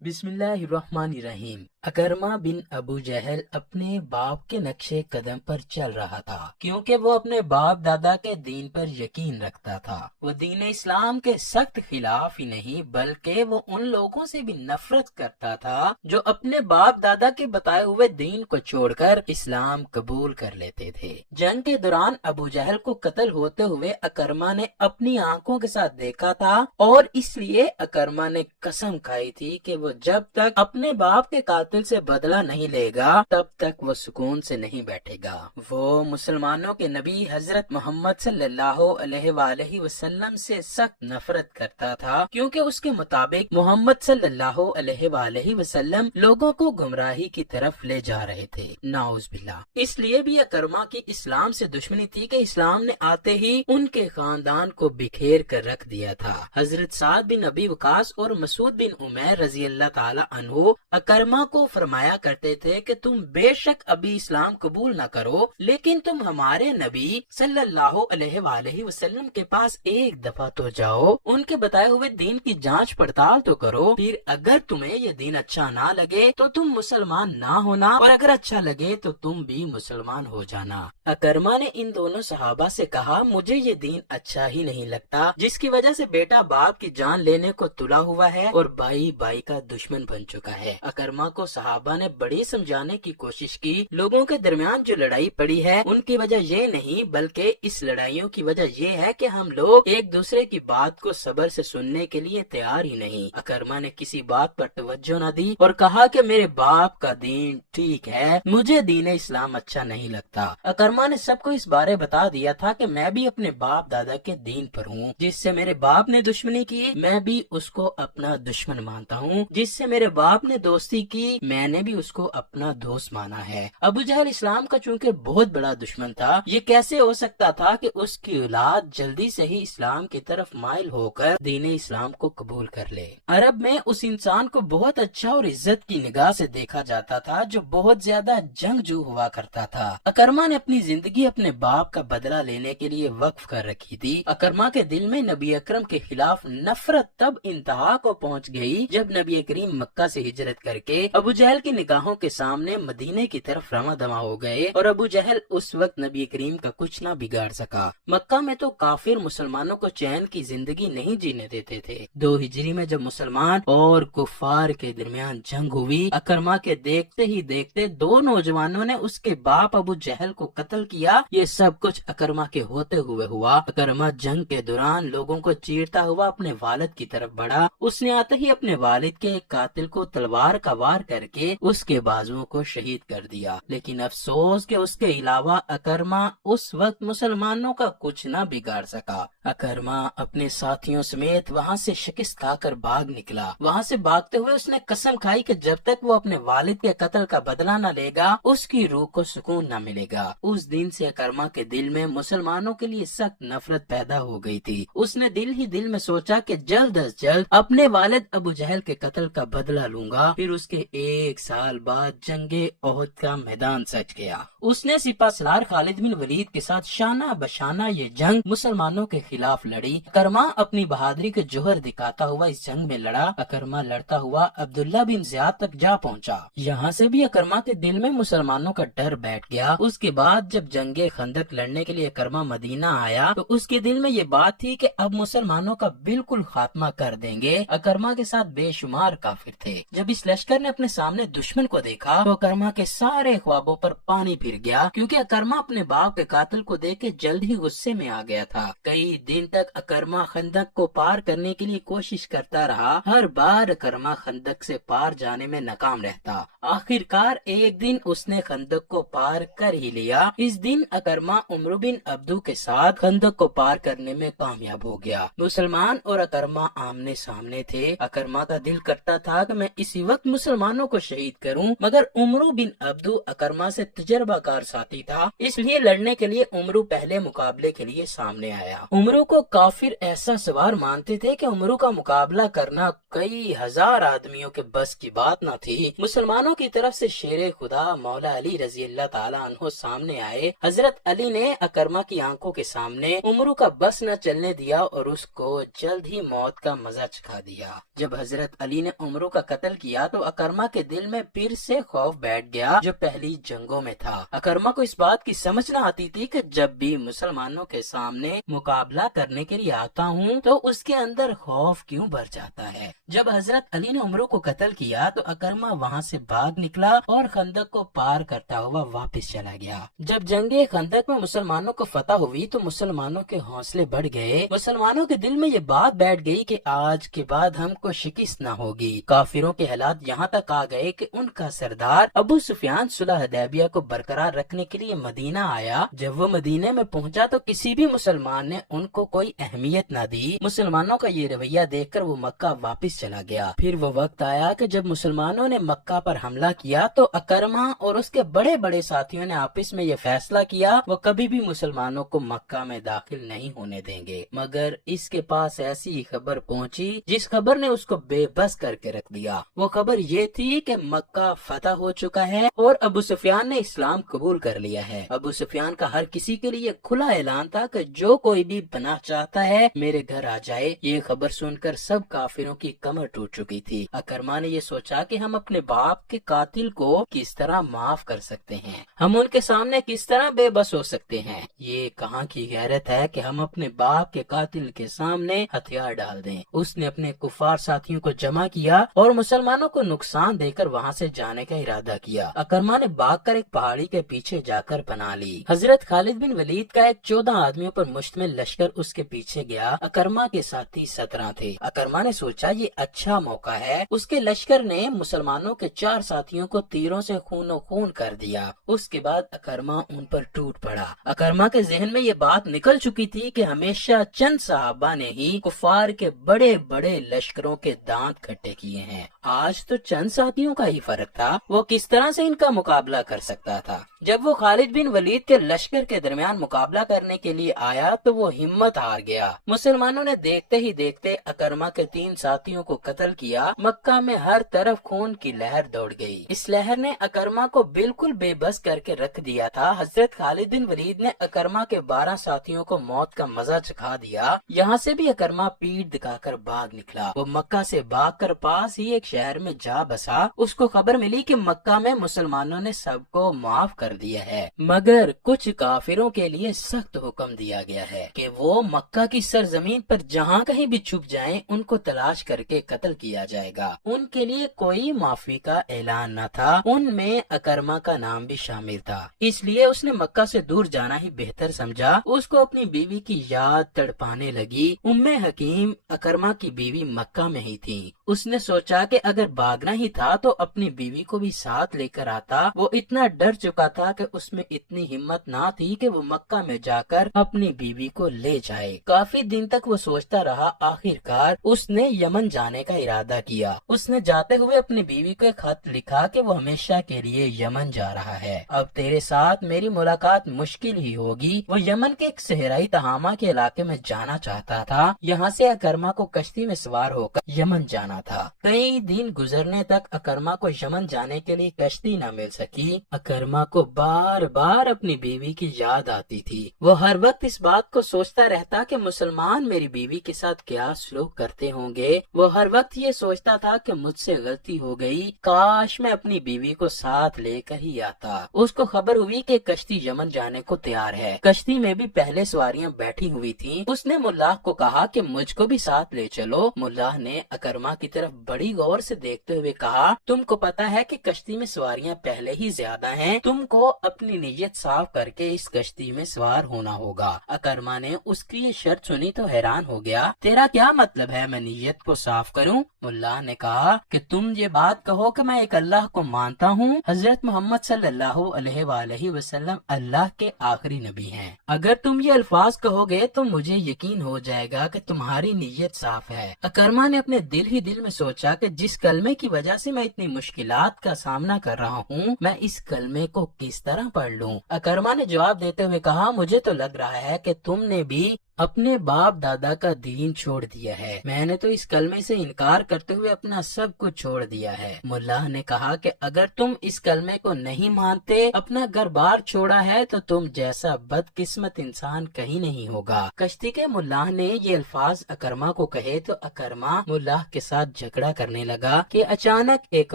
بسم اللہ الرحمن الرحیم۔ اکرمہ بن ابو جہل اپنے باپ کے نقشے قدم پر چل رہا تھا، کیونکہ وہ اپنے باپ دادا کے دین پر یقین رکھتا تھا۔ وہ دین اسلام کے سخت خلاف ہی نہیں بلکہ وہ ان لوگوں سے بھی نفرت کرتا تھا جو اپنے باپ دادا کے بتائے ہوئے دین کو چھوڑ کر اسلام قبول کر لیتے تھے۔ جنگ کے دوران ابو جہل کو قتل ہوتے ہوئے اکرمہ نے اپنی آنکھوں کے ساتھ دیکھا تھا، اور اس لیے اکرمہ نے قسم کھائی تھی کہ وہ جب تک اپنے باپ کے قاتل سے بدلہ نہیں لے گا تب تک وہ سکون سے نہیں بیٹھے گا۔ وہ مسلمانوں کے نبی حضرت محمد صلی اللہ علیہ وآلہ وسلم سے سخت نفرت کرتا تھا، کیونکہ اس کے مطابق محمد صلی اللہ علیہ وآلہ وسلم لوگوں کو گمراہی کی طرف لے جا رہے تھے، نعوذ باللہ۔ اس لیے بھی اکرمہ کی اسلام سے دشمنی تھی کہ اسلام نے آتے ہی ان کے خاندان کو بکھیر کر رکھ دیا تھا۔ حضرت سعد بن ابی وقاص اور مسعود بن عمیر رضی اللہ تعالی عنہ اکرمہ کو فرمایا کرتے تھے کہ تم بے شک ابھی اسلام قبول نہ کرو، لیکن تم ہمارے نبی صلی اللہ علیہ وآلہ وسلم کے پاس ایک دفعہ تو جاؤ، ان کے بتائے ہوئے دین کی جانچ پڑتال تو کرو، پھر اگر تمہیں یہ دین اچھا نہ لگے تو تم مسلمان نہ ہونا، اور اگر اچھا لگے تو تم بھی مسلمان ہو جانا۔ اکرمہ نے ان دونوں صحابہ سے کہا، مجھے یہ دین اچھا ہی نہیں لگتا جس کی وجہ سے بیٹا باپ کی جان لینے کو تلا ہوا ہے اور بھائی بھائی کا دشمن بن چکا ہے۔ اکرمہ کو صحابہ نے بڑی سمجھانے کی کوشش کی، لوگوں کے درمیان جو لڑائی پڑی ہے ان کی وجہ یہ نہیں بلکہ اس لڑائیوں کی وجہ یہ ہے کہ ہم لوگ ایک دوسرے کی بات کو صبر سے سننے کے لیے تیار ہی نہیں۔ اکرمہ نے کسی بات پر توجہ نہ دی اور کہا کہ میرے باپ کا دین ٹھیک ہے، مجھے دین اسلام اچھا نہیں لگتا۔ اکرمہ نے سب کو اس بارے بتا دیا تھا کہ میں بھی اپنے باپ دادا کے دین پر ہوں، جس سے میرے باپ نے دشمنی کی میں بھی اس کو اپنا دشمن مانتا ہوں، جس سے میرے باپ نے دوستی کی میں نے بھی اس کو اپنا دوست مانا ہے۔ ابو جہل اسلام کا چونکہ بہت بڑا دشمن تھا، یہ کیسے ہو سکتا تھا کہ اس کی اولاد جلدی سے ہی اسلام کی طرف مائل ہو کر دین اسلام کو قبول کر لے۔ عرب میں اس انسان کو بہت اچھا اور عزت کی نگاہ سے دیکھا جاتا تھا جو بہت زیادہ جنگجو ہوا کرتا تھا۔ اکرمہ نے اپنی زندگی اپنے باپ کا بدلہ لینے کے لیے وقف کر رکھی تھی۔ اکرمہ کے دل میں نبی اکرم کے خلاف نفرت تب انتہا کو پہنچ گئی جب نبی کریم مکہ سے ہجرت کر کے ابو جہل کی نگاہوں کے سامنے مدینے کی طرف رواں دواں ہو گئے، اور ابو جہل اس وقت نبی کریم کا کچھ نہ بگاڑ سکا۔ مکہ میں تو کافر مسلمانوں کو چین کی زندگی نہیں جینے دیتے تھے۔ 2 ہجری میں جب مسلمان اور کفار کے درمیان جنگ ہوئی، اکرمہ کے دیکھتے ہی دیکھتے 2 نوجوانوں نے اس کے باپ ابو جہل کو قتل کیا۔ یہ سب کچھ اکرمہ کے ہوتے ہوئے ہوا۔ اکرمہ جنگ کے دوران لوگوں کو چیرتا ہوا اپنے والد کی طرف بڑھا۔ اس نے آتے ہی اپنے والد کے ایک قاتل کو تلوار کا وار کر کے اس کے بازوؤں کو شہید کر دیا، لیکن افسوس کہ اس کے علاوہ اکرمہ اس وقت مسلمانوں کا کچھ نہ بگاڑ سکا۔ اکرمہ اپنے ساتھیوں سمیت وہاں سے شکست کھا کر بھاگ نکلا۔ وہاں سے بھاگتے ہوئے اس نے قسم کھائی کہ جب تک وہ اپنے والد کے قتل کا بدلہ نہ لے گا اس کی روح کو سکون نہ ملے گا۔ اس دن سے اکرمہ کے دل میں مسلمانوں کے لیے سخت نفرت پیدا ہو گئی تھی۔ اس نے دل ہی دل میں سوچا کہ جلد از جلد اپنے والد ابو جہل کے قتل کا بدلہ لوں گا۔ پھر اس کے 1 سال بعد جنگ احد کا میدان سج گیا۔ اس نے سپہ سالار خالد بن ولید کے ساتھ شانہ بشانہ یہ جنگ مسلمانوں کے خلاف لڑی۔ اکرمہ اپنی بہادری کے جوہر دکھاتا ہوا اس جنگ میں لڑا۔ اکرمہ لڑتا ہوا عبداللہ بن زیاد تک جا پہنچا۔ یہاں سے بھی اکرمہ کے دل میں مسلمانوں کا ڈر بیٹھ گیا۔ اس کے بعد جب جنگ خندق لڑنے کے لیے اکرمہ مدینہ آیا تو اس کے دل میں یہ بات تھی کہ اب مسلمانوں کا بالکل خاتمہ کر دیں گے۔ اکرمہ کے ساتھ بے شمار کافر تھے۔ جب اس لشکر نے اپنے سامنے دشمن کو دیکھا تو اکرمہ کے سارے خوابوں پر پانی پھر گیا، کیونکہ اکرمہ اپنے باپ کے قاتل کو دیکھ کے جلد ہی غصے میں آ گیا تھا۔ کئی دن تک اکرمہ خندق کو پار کرنے کے لیے کوشش کرتا رہا۔ ہر بار اکرمہ خندق سے پار جانے میں ناکام رہتا۔ آخر کار ایک دن اس نے خندق کو پار کر ہی لیا۔ اس دن اکرمہ عمرو بن عبدو کے ساتھ خندق کو پار کرنے میں کامیاب ہو گیا۔ مسلمان اور اکرمہ آمنے سامنے تھے۔ اکرمہ کا دل کرتا تھا کہ میں اسی وقت مسلمانوں کو شہید کروں، مگر عمرو بن عبدو اکرمہ سے تجربہ کار ساتھی تھا، اس لیے لڑنے کے لیے عمرو پہلے مقابلے کے لیے سامنے آیا۔ عمرو کو کافر ایسا سوار مانتے تھے کہ عمرو کا مقابلہ کرنا کئی ہزار آدمیوں کے بس کی بات نہ تھی۔ مسلمانوں کی طرف سے شیر خدا مولا علی رضی اللہ تعالیٰ عنہ سامنے آئے۔ حضرت علی نے اکرمہ کی آنکھوں کے سامنے عمرو کا بس نہ چلنے دیا اور اس کو جلد ہی موت کا مزہ چکھا دیا۔ جب حضرت علی نے نے عمرو کا قتل کیا تو اکرما کے دل میں پھر سے خوف بیٹھ گیا جو پہلی جنگوں میں تھا۔ اکرما کو اس بات کی سمجھ نہ آتی تھی کہ جب بھی مسلمانوں کے سامنے مقابلہ کرنے کے لیے آتا ہوں تو اس کے اندر خوف کیوں بھر جاتا ہے۔ جب حضرت علی نے عمرو کو قتل کیا تو اکرما وہاں سے بھاگ نکلا اور خندق کو پار کرتا ہوا واپس چلا گیا۔ جب جنگ خندق میں مسلمانوں کو فتح ہوئی تو مسلمانوں کے حوصلے بڑھ گئے۔ مسلمانوں کے دل میں یہ بات بیٹھ گئی کہ آج کے بعد ہم کو شکست نہ ہوگی۔ کافروں کے حالات یہاں تک آ گئے کہ ان کا سردار ابو سفیان صلح حدیبیہ کو برقرار رکھنے کے لیے مدینہ آیا۔ جب وہ مدینے میں پہنچا تو کسی بھی مسلمان نے ان کو کوئی اہمیت نہ دی۔ مسلمانوں کا یہ رویہ دیکھ کر وہ مکہ واپس چلا گیا۔ پھر وہ وقت آیا کہ جب مسلمانوں نے مکہ پر حملہ کیا تو اکرما اور اس کے بڑے بڑے ساتھیوں نے آپس میں یہ فیصلہ کیا وہ کبھی بھی مسلمانوں کو مکہ میں داخل نہیں ہونے دیں گے، مگر اس کے پاس ایسی خبر پہنچی جس خبر نے اس کو بے بس کر کے رکھ دیا۔ وہ خبر یہ تھی کہ مکہ فتح ہو چکا ہے اور ابو سفیان نے اسلام قبول کر لیا ہے۔ ابو سفیان کا ہر کسی کے لیے کھلا اعلان تھا کہ جو کوئی بھی پناہ چاہتا ہے میرے گھر آ جائے۔ یہ خبر سن کر سب کافروں کی کمر ٹوٹ چکی تھی۔ اکرما نے یہ سوچا کہ ہم اپنے باپ کے قاتل کو کس طرح معاف کر سکتے ہیں، ہم ان کے سامنے کس طرح بے بس ہو سکتے ہیں۔ یہ کہاں کی غیرت ہے کہ ہم اپنے باپ کے قاتل کے سامنے ہتھیار ڈال دیں۔ اس نے اپنے کفار ساتھیوں کو جمع کیا اور مسلمانوں کو نقصان دے کر وہاں سے جانے کا ارادہ کیا۔ اکرما نے بھاگ کر ایک پہاڑی کے پیچھے جا کر پناہ لی۔ حضرت خالد بن ولید کا ایک 14 آدمیوں پر مشتمل لشکر اس کے پیچھے گیا۔ اکرما کے ساتھی 17 تھے۔ اکرما نے سوچا یہ اچھا موقع ہے۔ اس کے لشکر نے مسلمانوں کے 4 ساتھیوں کو تیروں سے خون و خون کر دیا۔ اس کے بعد اکرما ان پر ٹوٹ پڑا۔ اکرما کے ذہن میں یہ بات نکل چکی تھی کہ ہمیشہ چند صحابہ نے ہی کفار کے بڑے بڑے لشکروں کے دانت کھٹے کیے ہیں، آج تو چند ساتھیوں کا ہی فرق تھا، وہ کس طرح سے ان کا مقابلہ کر سکتا تھا۔ جب وہ خالد بن ولید کے لشکر کے درمیان مقابلہ کرنے کے لیے آیا تو وہ ہمت ہار گیا۔ مسلمانوں نے دیکھتے ہی دیکھتے اکرما کے 3 ساتھیوں کو قتل کیا۔ مکہ میں ہر طرف خون کی لہر دوڑ گئی۔ اس لہر نے اکرما کو بالکل بے بس کر کے رکھ دیا تھا۔ حضرت خالد بن ولید نے اکرما کے 12 ساتھیوں کو موت کا مزہ چکھا دیا۔ یہاں سے بھی اکرما پیٹ دکھا کر بھاگ نکلا۔ وہ مکہ سے بھاگ کر پاس ہی ایک شہر میں جا بسا۔ اس کو خبر ملی کہ مکہ میں مسلمانوں نے سب کو معاف کر دیا ہے، مگر کچھ کافروں کے لیے سخت حکم دیا گیا ہے کہ وہ مکہ کی سرزمین پر جہاں کہیں بھی چھپ جائیں ان کو تلاش کر کے قتل کیا جائے گا۔ ان کے لیے کوئی معافی کا اعلان نہ تھا، ان میں اکرما کا نام بھی شامل تھا، اس لیے اس نے مکہ سے دور جانا ہی بہتر سمجھا۔ اس کو اپنی بیوی کی یاد تڑپانے لگی۔ ام حکیم اکرما کی بیوی مکہ میں ہی تھی۔ اس نے سوچا کہ اگر بھاگنا ہی تھا تو اپنی بیوی کو بھی ساتھ لے کر آتا۔ وہ اتنا ڈر چکا تھا کہ اس میں اتنی ہمت نہ تھی کہ وہ مکہ میں جا کر اپنی بیوی کو لے جائے۔ کافی دن تک وہ سوچتا رہا، آخر کار اس نے یمن جانے کا ارادہ کیا۔ اس نے جاتے ہوئے اپنی بیوی کو ایک خط لکھا کہ وہ ہمیشہ کے لیے یمن جا رہا ہے، اب تیرے ساتھ میری ملاقات مشکل ہی ہوگی۔ وہ یمن کے ایک صحرائی تہامہ کے علاقے میں جانا چاہتا تھا۔ یہاں سے اکرما کو کشتی میں سوار ہو کر یمن جانا تھا۔ کئی دن گزرنے تک اکرما کو یمن جانے کے لیے کشتی نہ مل سکی۔ اکرما کو بار بار اپنی بیوی کی یاد آتی تھی۔ وہ ہر وقت اس بات کو سوچتا رہتا کہ مسلمان میری بیوی کے ساتھ کیا سلوک کرتے ہوں گے۔ وہ ہر وقت یہ سوچتا تھا کہ مجھ سے غلطی ہو گئی، کاش میں اپنی بیوی کو ساتھ لے کر ہی آتا۔ اس کو خبر ہوئی کہ کشتی یمن جانے کو تیار ہے۔ کشتی میں بھی پہلے سواریاں بیٹھی ہوئی تھیں۔ اس نے ملا کو کہا کہ مجھ کو بھی ساتھ لے چلو۔ ملا نے اکرما کی طرف بڑی غور سے دیکھتے ہوئے کہا، تم کو پتا ہے کہ کشتی میں سواریاں پہلے ہی زیادہ ہیں، تم کو اپنی نیت صاف کر کے اس کشتی میں سوار ہونا ہوگا۔ اکرما نے اس کی یہ شرط سنی تو حیران ہو گیا۔ تیرا کیا مطلب ہے میں نیت کو صاف کروں؟ ملا نے کہا کہ تم یہ بات کہو کہ میں ایک اللہ کو مانتا ہوں، حضرت محمد صلی اللہ علیہ وآلہ وسلم اللہ کے آخری نبی ہیں۔ اگر تم یہ الفاظ کہو گے تو مجھے یقین ہو جائے گا کہ تمہاری نیت صاف ہے۔ اکرما نے اپنے دل ہی دل میں سوچا کہ جس کلمے کی وجہ سے میں اتنی مشکلات کا سامنا کر رہا ہوں، میں اس کلمے کو کس طرح پڑھ لوں؟ اکرما نے جواب دیتے ہوئے کہا، مجھے تو لگ رہا ہے کہ تم نے بھی اپنے باپ دادا کا دین چھوڑ دیا ہے، میں نے تو اس کلمے سے انکار کرتے ہوئے اپنا سب کچھ چھوڑ دیا ہے۔ ملا نے کہا کہ اگر تم اس کلمے کو نہیں مانتے، اپنا گھر بار چھوڑا ہے، تو تم جیسا بدقسمت انسان کہیں نہیں ہوگا۔ کشتی کے ملا نے یہ الفاظ اکرما کو کہے تو اکرما ملا کے ساتھ جھگڑا کرنے لگا کہ اچانک ایک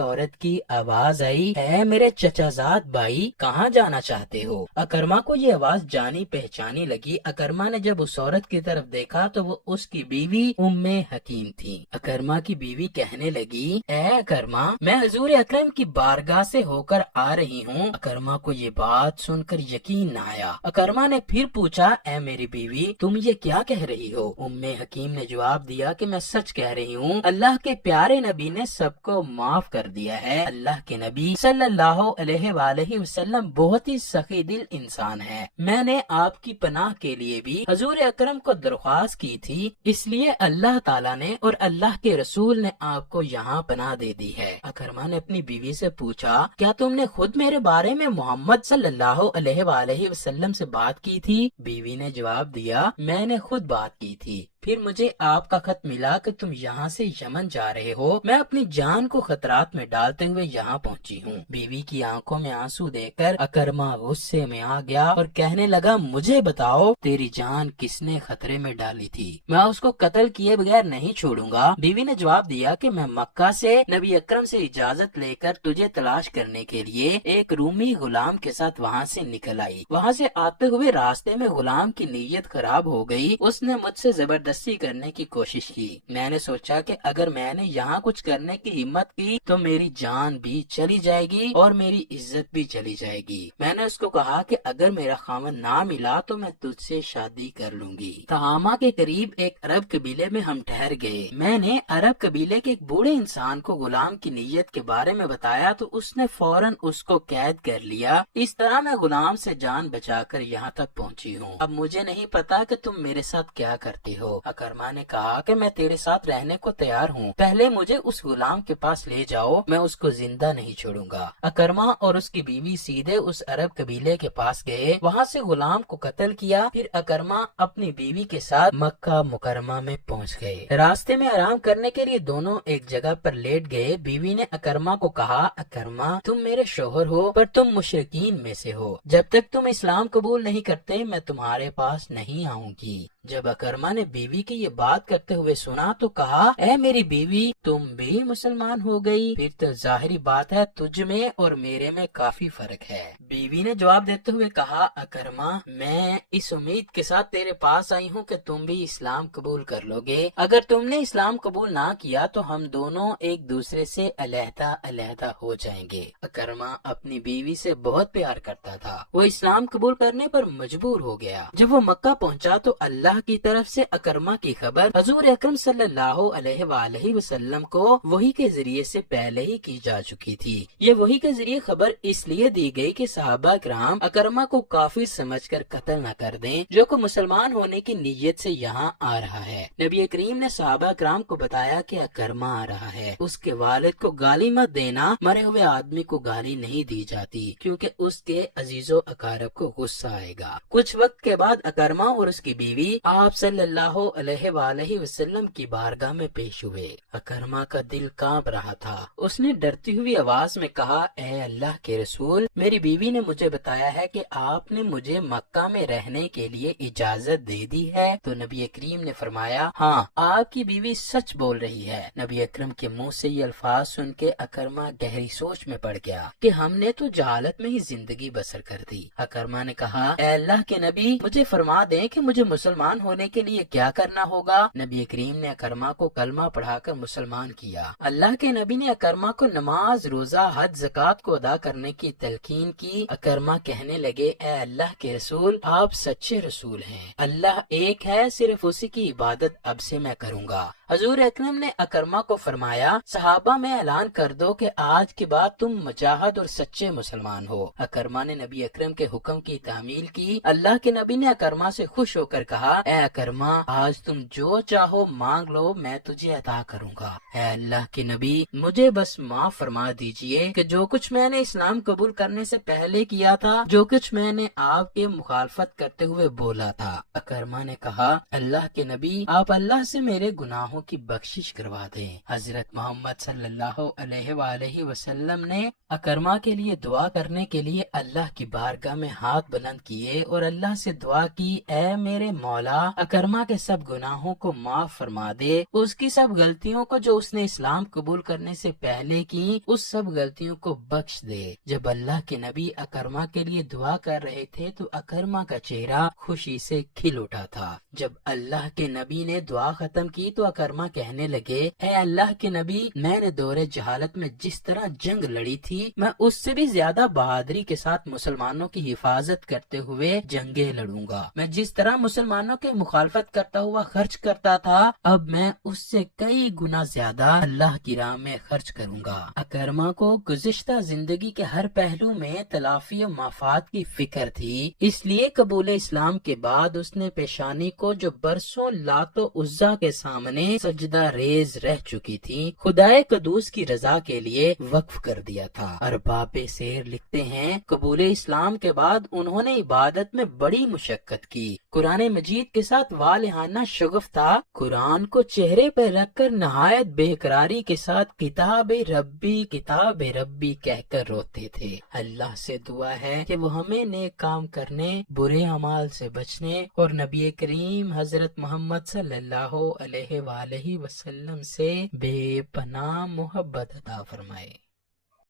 عورت کی آواز آئی، اے میرے چچا زاد بھائی، کہاں جانا چاہتے ہو؟ اکرما کو یہ آواز جانی پہچانی لگی۔ اکرما نے جب اس عورت کی طرف دیکھا تو وہ اس کی بیوی ام حکیم تھی۔ اکرما کی بیوی کہنے لگی، اے اکرما، میں حضور اکرم کی بارگاہ سے ہو کر آ رہی ہوں۔ اکرما کو یہ بات سن کر یقین نہ آیا۔ اکرما نے پھر پوچھا، اے میری بیوی، تم یہ کیا کہہ رہی ہو؟ ام حکیم نے جواب دیا کہ میں سچ کہہ رہی ہوں، اللہ کے پیارے نبی نے سب کو معاف کر دیا ہے۔ اللہ کے نبی صلی اللہ علیہ وآلہ وسلم بہت ہی سخی دل انسان ہے۔ میں نے آپ کی پناہ کے لیے بھی حضور اکرم کو درخواست کی تھی، اس لیے اللہ تعالیٰ نے اور اللہ کے رسول نے آپ کو یہاں پناہ دے دی ہے۔ اکرما نے اپنی بیوی سے پوچھا، کیا تم نے خود میرے بارے میں محمد صلی اللہ علیہ وآلہ وسلم سے بات کی تھی؟ بیوی نے جواب دیا، میں نے خود بات کی تھی، پھر مجھے آپ کا خط ملا کہ تم یہاں سے یمن جا رہے ہو، میں اپنی جان کو خطرات میں ڈالتے ہوئے یہاں پہنچی ہوں۔ بیوی کی آنکھوں میں آنسو دیکھ کر اکرما غصے میں آ گیا اور کہنے لگا، مجھے بتاؤ تیری جان کس نے خطرے میں ڈالی تھی؟ میں اس کو قتل کیے بغیر نہیں چھوڑوں گا۔ بیوی نے جواب دیا کہ میں مکہ سے نبی اکرم سے اجازت لے کر تجھے تلاش کرنے کے لیے ایک رومی غلام کے ساتھ وہاں سے نکل آئی۔ وہاں سے آتے ہوئے راستے میں غلام کی نیت خراب ہو گئی، اس نے مجھ سے زبردستی کرنے کی کوشش کی۔ میں نے سوچا کہ اگر میں نے یہاں کچھ کرنے کی ہمت کی تو میری جان بھی چلی جائے گی اور میری عزت بھی چلی جائے گی۔ میں نے اس کو کہا کہ اگر میرا خاوند نہ ملا تو میں تجھ سے شادی کر لوں گی۔ تہامہ کے قریب ایک عرب قبیلے میں ہم ٹھہر گئے۔ میں نے عرب قبیلے کے ایک بوڑھے انسان کو غلام کی نیت کے بارے میں بتایا تو اس نے فوراً اس کو قید کر لیا۔ اس طرح میں غلام سے جان بچا کر یہاں تک پہنچی ہوں۔ اب مجھے نہیں پتا کہ تم میرے ساتھ کیا کرتی ہو۔ اکرما نے کہا کہ میں تیرے ساتھ رہنے کو تیار ہوں، پہلے مجھے اس غلام کے پاس لے جاؤ، میں اس کو زندہ نہیں چھوڑوں گا۔ اکرما اور اس کی بیوی سیدھے اس عرب قبیلے کے پاس گئے، وہاں سے غلام کو قتل کیا۔ پھر اکرما اپنی بیوی کے ساتھ مکہ مکرمہ میں پہنچ گئے۔ راستے میں آرام کرنے کے لیے دونوں ایک جگہ پر لیٹ گئے۔ بیوی نے اکرما کو کہا، اکرما تم میرے شوہر ہو پر تم مشرکین میں سے ہو، جب تک تم اسلام قبول نہیں کرتے میں تمہارے پاس نہیں آؤں گی۔ جب اکرما نے بیوی کی یہ بات کرتے ہوئے سنا تو کہا، اے میری بیوی تم بھی مسلمان ہو گئی، پھر تو ظاہری بات ہے تجھ میں اور میرے میں کافی فرق ہے۔ بیوی نے جواب دیتے ہوئے کہا، اکرما میں اس امید کے ساتھ تیرے پاس آئی ہوں کہ تم بھی اسلام قبول کر لو گے، اگر تم نے اسلام قبول نہ کیا تو ہم دونوں ایک دوسرے سے علیحدہ علیحدہ ہو جائیں گے۔ اکرما اپنی بیوی سے بہت پیار کرتا تھا، وہ اسلام قبول کرنے پر مجبور ہو گیا۔ جب وہ مکہ پہنچا تو اللہ کی طرف سے اکرما کی خبر حضور اکرم صلی اللہ علیہ وآلہ وسلم کو وحی کے ذریعے سے پہلے ہی کی جا چکی تھی۔ یہ وحی کے ذریعے خبر اس لیے دی گئی کہ صحابہ کرام اکرما کو کافر سمجھ کر قتل نہ کر دیں، جو کہ مسلمان ہونے کی نیت سے یہاں آ رہا ہے۔ نبی کریم نے صحابہ کرام کو بتایا کہ اکرما آ رہا ہے، اس کے والد کو گالی مت دینا، مرے ہوئے آدمی کو گالی نہیں دی جاتی کیونکہ اس کے عزیز و اقارب کو غصہ آئے گا۔ کچھ وقت کے بعد اکرما اور اس کی بیوی آپ صلی اللہ علیہ وآلہ وسلم کی بارگاہ میں پیش ہوئے۔ اکرما کا دل کانپ رہا تھا، اس نے ڈرتی ہوئی آواز میں کہا، اے اللہ کے رسول، میری بیوی نے مجھے بتایا ہے کہ آپ نے مجھے مکہ میں رہنے کے لیے اجازت دے دی ہے۔ تو نبی کریم نے فرمایا، ہاں آپ کی بیوی سچ بول رہی ہے۔ نبی اکرم کے منہ سے یہ الفاظ سن کے اکرما گہری سوچ میں پڑ گیا کہ ہم نے تو جہالت میں ہی زندگی بسر کر دی۔ اکرما نے کہا، اے اللہ کے نبی، مجھے فرما دیں کہ مجھے مسلمان ہونے کے لیے کیا کرنا ہوگا؟ نبی کریم نے اکرما کو کلمہ پڑھا کر مسلمان کیا۔ اللہ کے نبی نے اکرما کو نماز، روزہ، حج، زکوٰۃ کو ادا کرنے کی تلقین کی۔ اکرما کہنے لگے، اے اللہ کے رسول، آپ سچے رسول ہیں، اللہ ایک ہے، صرف اسی کی عبادت اب سے میں کروں گا۔ حضور اکرم نے اکرما کو فرمایا، صحابہ میں اعلان کر دو کہ آج کے بعد تم مجاہد اور سچے مسلمان ہو۔ اکرما نے نبی اکرم کے حکم کی تعمیل کی۔ اللہ کے نبی نے اکرما سے خوش ہو کر کہا، اے اکرما، آج تم جو چاہو مانگ لو، میں تجھے عطا کروں گا۔ اے اللہ کے نبی، مجھے بس معاف فرما دیجئے کہ جو کچھ میں نے اسلام قبول کرنے سے پہلے کیا تھا، جو کچھ میں نے آپ کے مخالفت کرتے ہوئے بولا تھا۔ اکرمہ نے کہا، اللہ کے نبی، آپ اللہ سے میرے گناہوں کی بخشش کروا دیں۔ حضرت محمد صلی اللہ علیہ وآلہ وسلم نے اکرمہ کے لیے دعا کرنے کے لیے اللہ کی بارگاہ میں ہاتھ بلند کیے اور اللہ سے دعا کی، اے میرے مولا، اکرمہ کے سب گناہوں کو معاف فرما دے، اس کی سب غلطیوں کو جو اس نے اسلام قبول کرنے سے پہلے کی، اس سب غلطیوں کو بخش دے۔ جب اللہ کے نبی اکرمہ کے لیے دعا کر رہے تھے تو اکرمہ کا چہرہ خوشی سے کھل اٹھا تھا۔ جب اللہ کے نبی نے دعا ختم کی تو اکرمہ کہنے لگے، اے اللہ کے نبی، میں نے دور جہالت میں جس طرح جنگ لڑی تھی، میں اس سے بھی زیادہ بہادری کے ساتھ مسلمانوں کی حفاظت کرتے ہوئے جنگیں لڑوں گا۔ میں جس طرح مسلمانوں کے مخالفت کرتا ہوا خرچ کرتا تھا، اب میں اس سے کئی گنا زیادہ اللہ کی راہ میں خرچ کروں گا۔ اکرمہ کو گزشتہ زندگی کے ہر پہلو میں تلافی و مفاد کی فکر تھی، اس لیے قبول اسلام کے بعد اس نے پیشانی کو جو برسوں لات و عزا کے سامنے سجدہ ریز رہ چکی تھی، خدائے قدوس کی رضا کے لیے وقف کر دیا تھا۔ ارباب سیر لکھتے ہیں، قبول اسلام کے بعد انہوں نے عبادت میں بڑی مشقت کی، قرآن مجید کے ساتھ والہانہ شغف تھا، قرآن کو چہرے پہ رکھ کر نہایت بے قراری کے ساتھ کتاب ربی کہہ کر روتے تھے۔ اللہ سے دعا ہے کہ وہ ہمیں نیک کام کرنے، برے اعمال سے بچنے اور نبی کریم حضرت محمد صلی اللہ علیہ وآلہ وسلم سے بے پناہ محبت عطا فرمائے۔